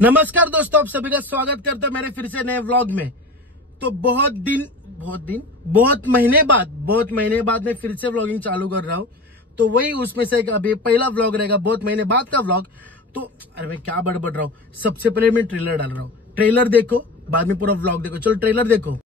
नमस्कार दोस्तों, आप सभी का स्वागत करते हैं मेरे फिर से नए व्लॉग में। तो बहुत महीने बाद मैं फिर से व्लॉगिंग चालू कर रहा हूँ। तो वही उसमें से एक अभी पहला व्लॉग रहेगा, बहुत महीने बाद का व्लॉग। तो अरे मैं क्या बड़बड़ रहा हूँ, सबसे पहले मैं ट्रेलर डाल रहा हूँ। ट्रेलर देखो, बाद में पूरा व्लॉग देखो। चलो ट्रेलर देखो।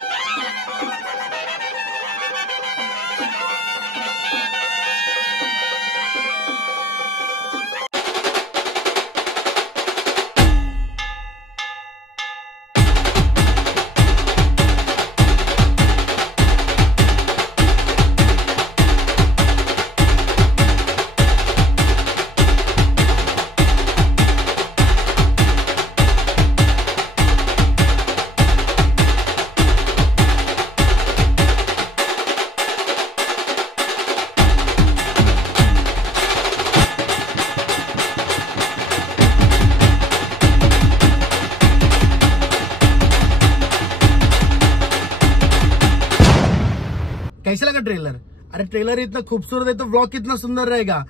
कैसा लगा ट्रेलर? अरे ट्रेलर इतना खूबसूरत है तो व्लॉग कितना सुंदर रहेगा।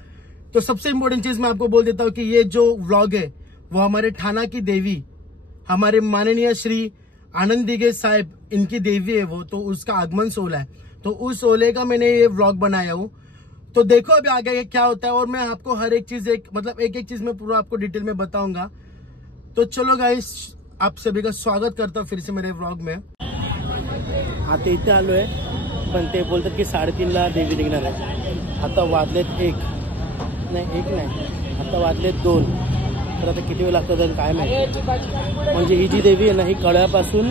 तो सबसे इंपॉर्टेंट चीज मैं आपको बोल देता हूँ कि ये जो व्लॉग है वो हमारे ठाना की देवी, हमारे माननीय श्री आनंद दिघे साहब, इनकी देवी है वो। तो उसका आगमन सोहला है, तो उस ओले का मैंने ये व्लॉग बनाया हूँ। तो देखो अभी आगे क्या होता है, और मैं आपको हर एक चीज एक चीज में पूरा आपको डिटेल में बताऊंगा। तो चलो गाइस, आप सभी का स्वागत करता हूँ फिर से मेरे व्लॉग में। आता इथे आलो आहे, पण ते बोलतात की 3:30ला देवी निघणार आहे। आता वाजलेत एक नाही, आता वाजलेत 2। तर आता किती वेळ लागतो तर काय माहिती। म्हणजे ही जी देवी आहे ना, ही कळ्यापासून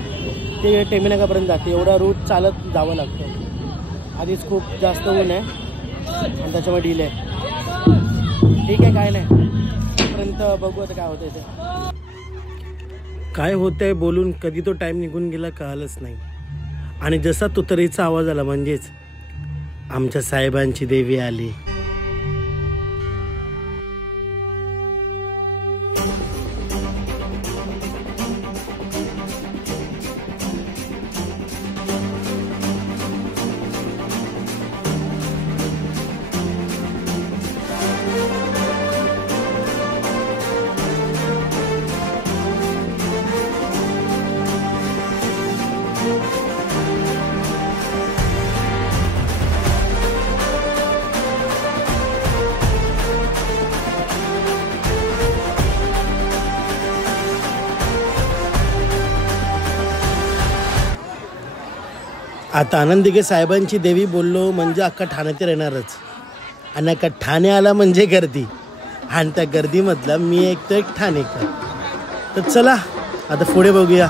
ते टेमिनाकापर्यंत जाते। एवढा रूट चालत जावं लागतं। आधीच खूप जास्त ऊन आहे आणि त्याच्यामुळे डिले आहे। ठीक आहे, काय नाही, तोपर्यंत बघू आता काय होतंय ते। काय होतंय बोलून कधी तो टाइम निघून गेला कळालंच नाही। आणि जसा तुतरीचा आवाज आला म्हणजेच आमच्या साहेबांची देवी आली। आता आनंद दिघे साहेबांची देवी बोललो म्हणजे अख्खा ठाण्यात येणारच। आणि अख्खा ठाणे आला म्हणजे गर्दी, आणि त्या गर्दीमधला मी एक ठाणेकर। तर चला आता पुढे बघूया।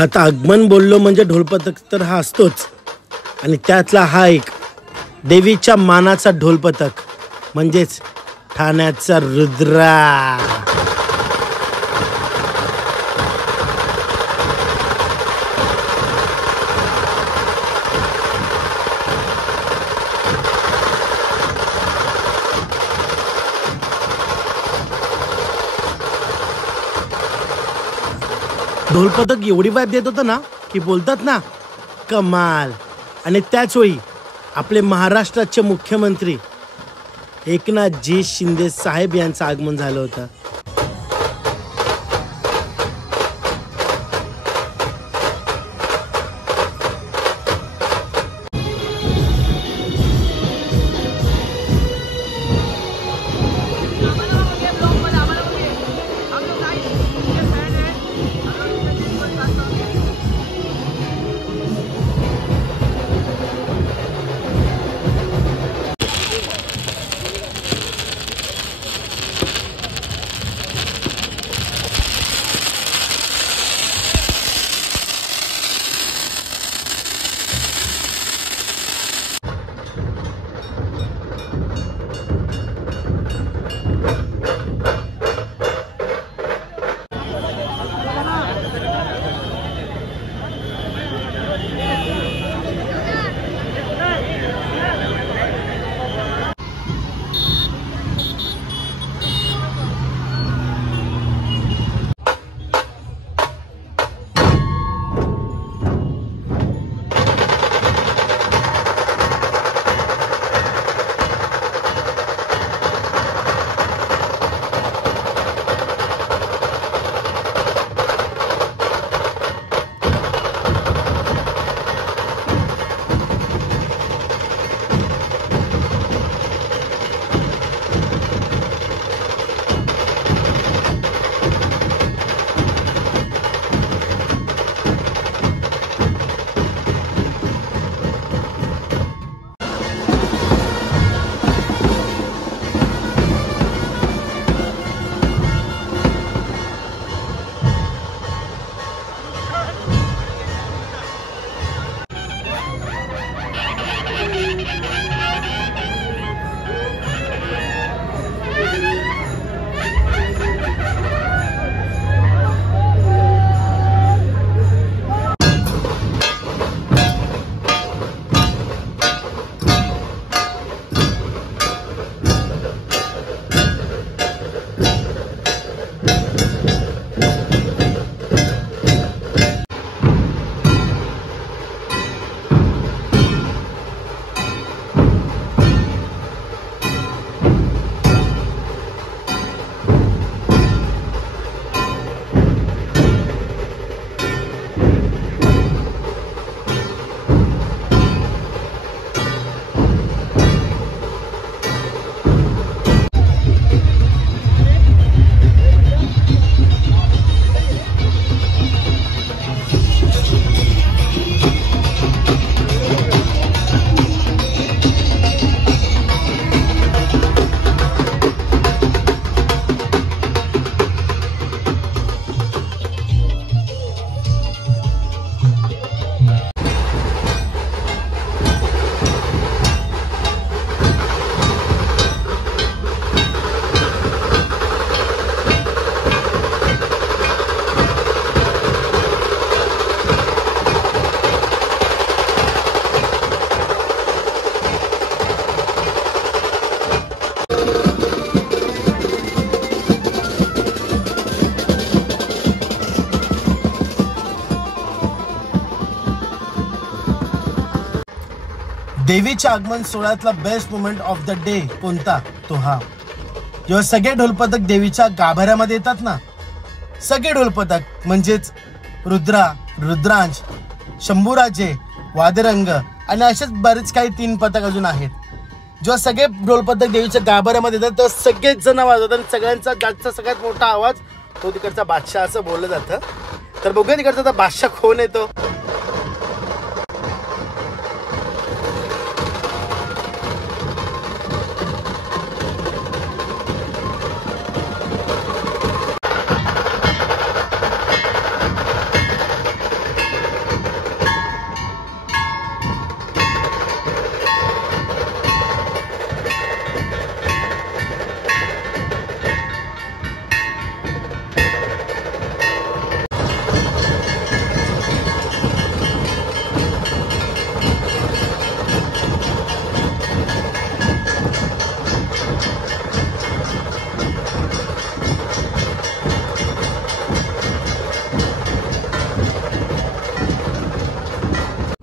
आता आगमन बोललो म्हणजे ढोलपथक तर हा असतोच, आणि त्यातला हा एक देवीच्या मानाचा ढोलपथक म्हणजेच ठाण्याचा रुद्रा। ढोलपथक एवढी वाईब देत होतं ना की बोलतात ना कमाल. आणि त्याच वेळी आपले महाराष्ट्राचे मुख्यमंत्री एकनाथजी शिंदे साहेब यांचं आगमन झालं होतं. देवीच्या आगमन सोहळ्यातला best moment of the day कोणता? तो हा, जेव्हा सगळे ढोलपथक देवीच्या गाभाऱ्यामध्ये येतात ना, सगळे ढोलपथक म्हणजेच रुद्रा, रुद्रांश, शंभूराजे, वादरंग आणि असेच बरेच काही 3 पथक अजून आहेत. जेव्हा सगळे ढोलपथक देवीच्या गाभाऱ्यामध्ये येतात तेव्हा सगळेच जण वाजवतात आणि सगळ्यांचा जागचा सगळ्यात मोठा आवाज तो तिकडचा बादशाह असं बोललं जातं. तर बघूया तिकडचा बादशाह कोण येतो.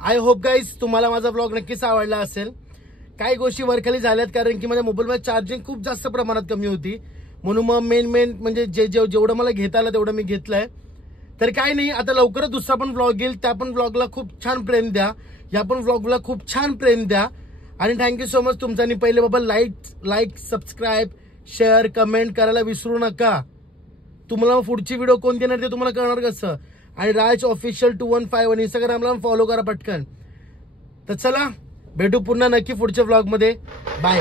आय होप गाईज तुम्हाला माझा ब्लॉग नक्कीच आवडला असेल. काही गोष्टी वरखाली झाल्यात कारण की माझ्या मोबाईलमध्ये चार्जिंग खूप जास्त प्रमाणात कमी होती, म्हणून मग मेन म्हणजे जेवढं मला घेता आलं तेवढं मी घेतलंय. तर काय नाही, आता लवकरच दुसरा पण ब्लॉग येईल, त्या पण ब्लॉगला खूप छान प्रेम द्या, या पण ब्लॉगला खूप छान प्रेम द्या. आणि थँक्यू सो मच तुमचा. आणि पहिले बाबा लाईक सबस्क्राईब शेअर कमेंट करायला विसरू नका. तुम्हाला पुढची व्हिडिओ कोणती येणार ते तुम्हाला कळणार कसं. आणि राज ऑफिशियल 215 इंस्टाग्रामला फॉलो करा पटकन. तर चला भेटू पुन्हा नक्की पुढच्या ब्लॉग मध्ये. बाय.